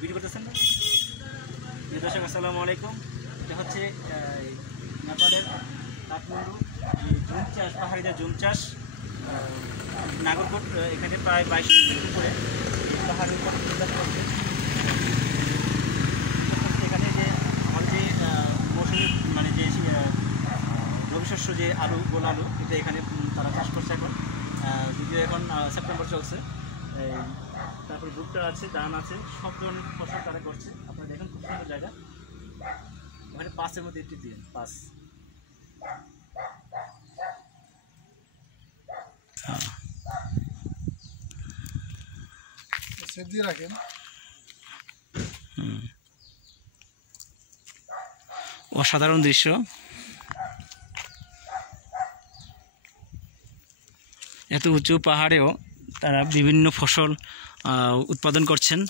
Video করতেছেন না? দর্শক আসসালামু আলাইকুম। এটা হচ্ছে নেপালের কাঠমান্ডু জুম চাষ, পাহাড়িদের জুম চাষ, নাগরকোট। এখানে প্রায় 22 কিলোমিটার উপরে পাহাড়ের উপর চাষ করছে। এখানে যে আমাদের যে মৌসুমি মানে যে রবি শস্য যে আলু, গোল আলু, এটা এখানে তারা চাষ করছে এখন, যদিও এখন সেপ্টেম্বর চলছে। তারপরে ভুট্টা আছে, ধান আছে, সব ধরনের ফসল তারা করছে। আপনারা দেখেন খুব সুন্দর জায়গা। ওখানে 5-এর মধ্যে একটি দিন 5। দিয়ে রাখেন। অসাধারণ দৃশ্য। এত উঁচু পাহাড়েও তারা বিভিন্ন ফসল উৎপাদন করছেন।